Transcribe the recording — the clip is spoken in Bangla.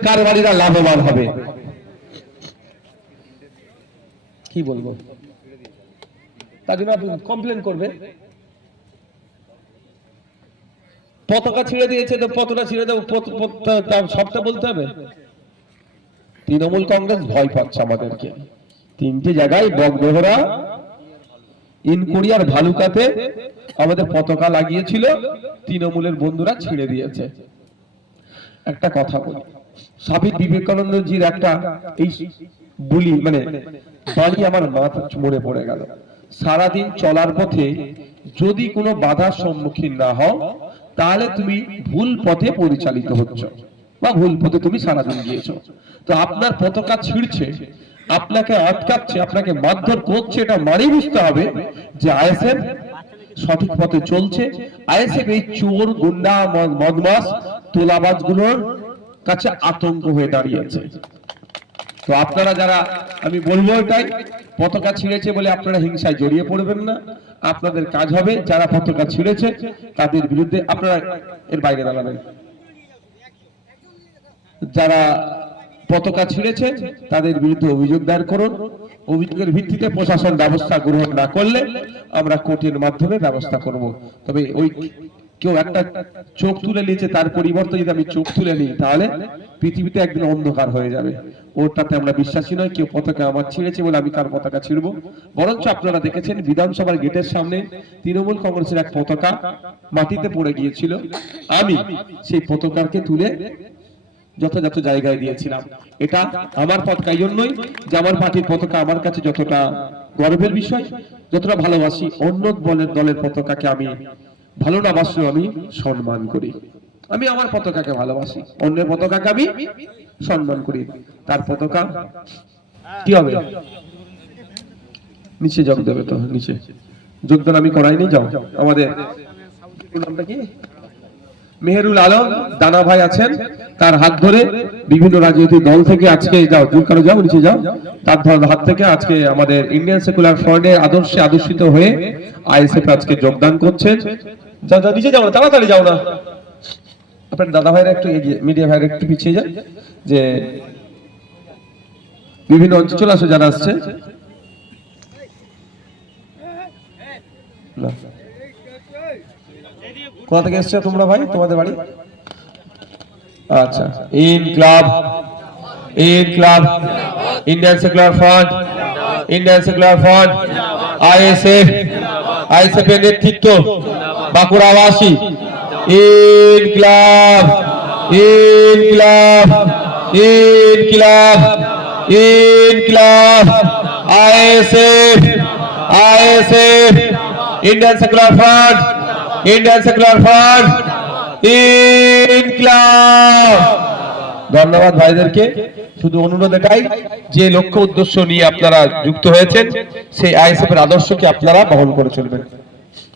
কারবারিরা লাভবান হবে। কি বলবো, তার জন্য আপনি কমপ্লেন করবে। পতাকা ছিঁড়ে দিয়েছে তো পতাকা ছিঁড়ে দেবো, সবটা বলতে হবে। তৃণমূল কংগ্রেস ভয় পাচ্ছে আমাদেরকে। তিনটে জায়গায় বগডোহরা, ইনকুড়ি আর ভালুকাতে আমাদের পতাকা লাগিয়েছিল, তৃণমূলের বন্ধুরা ছিঁড়ে দিয়েছে। একটা কথা বলি, স্বামী বিবেকানন্দজির একটা এই বলি মানে বাড়ি আমার মাথা মনে পড়ে গেল। সারাদিন চলার পথে যদি কোনো বাধার সম্মুখীন না হও, তাহলে তুমি ভুল পথে পরিচালিত হচ্ছ বা ভুল পথে তুমি সারাদিন গিয়েছো। তো আপনার পতাকা ছিঁড়ছে, আপনাকে আটকাচ্ছে, আপনাকে মারধর করছে, এটা মানেই বুঝতে হবে যে আইএসএফ সঠিক পথে চলছে। আইএসএফ এই চোর, গুন্ডা, বদমাশ, তোলাবাজগুলোর কাছে আতঙ্ক হয়ে দাঁড়িয়েছে। তো আপনারা যারা, আমি বলবো এটাই, পতাকা ছিঁড়েছে বলে আপনারা হিংসায় জড়িয়ে পড়বেন না। আপনাদের কাজ হবে যারা পতাকা ছিঁড়েছে তাদের বিরুদ্ধে, আপনারা এর বাইরে দাঁড়াবেন, যারা পতাকা ছিঁড়েছে তাদের বিরুদ্ধে অভিযোগ দায়ের করুন। অভিযোগের ভিত্তিতে প্রশাসন ব্যবস্থা গ্রহণ না করলে আমরা কোর্টের মাধ্যমে ব্যবস্থা করব। তবে ওই কেউ একটা চোখ তুলে নিয়েছে, তার পরিবর্তে যদি আমি চোখ তুলে নিই তাহলে পৃথিবীতে একদিন অন্ধকার হয়ে যাবে। ওটাতে আমরা বিশ্বাসী নয়। কেউ পতাকা আমার ছিঁড়েছে বলে আমি তার পতাকা ছিঁড়বো। বরঞ্চ আপনারা দেখেছেন বিধানসভার গেটের সামনে তৃণমূল কংগ্রেসের এক পতাকা মাটিতে পড়ে গিয়েছিল, আমি সেই পতাকাকে তুলে যথাযথ জায়গায় দিয়েছিলাম। এটা আমার পতাকা এই জন্যই যে আমার পার্টির পতাকা আমার কাছে যতটা গর্বের বিষয়, যতটা ভালোবাসি, অন্য দলের পতাকাকে আমি ভালো না বাসলেও আমি সম্মান করি। আমি আমার পতাকাকে ভালোবাসি, অন্যের পতাকাকে আমি সম্মান করি। তার পতাকা কি হবে, নিচে যোগ দেবে, তো নিচে যোগদান আমি করাইনি। যাও, আমাদের নামটা কি, মেহেরুল আলম দানা ভাই আছেন, তার হাত ধরে বিভিন্ন রাজনৈতিক দল থেকে আজকে, যাও জুলকানো, যাও নিচে যাও, তার হাত থেকে আজকে আমাদের ইন্ডিয়ান সেকুলার ফ্রন্টের আদর্শে আদর্শিত হয়ে আইএসএফ আজকে যোগদান করছে। যাও যাও নিচে যাও না, তাড়াতাড়ি যাও না। আপনার দাদা ভাইরা একটু এগিয়ে, মিডিয়া ভাইরা একটু পিছিয়ে যান, যে বিভিন্ন অঞ্চল চলে আসে যারা আসছে না। কোথা থেকে এসছো তোমরা ভাই, তোমাদের বাড়ি? আচ্ছা, ইনকলাব, ইনকলাব, Indian Secular Front, Indian Secular Front, ISF, ISF এর নেতৃত্ব বাঁকুড়াবাসী, ইনকলাব, ইনকলাব, ইনকলাব, ইনকলাব, ISF, ISF, Indian Secular Front, Indian Secular Front, ইনকলাব। ধন্যবাদ ভাইদেরকে। শুধু অনুরোধ এটাই যে লক্ষ্য উদ্দেশ্য নিয়ে আপনারা যুক্ত হয়েছেন সেই আইএসএফ এর আদর্শকে আপনারা বহন করে চলবেন।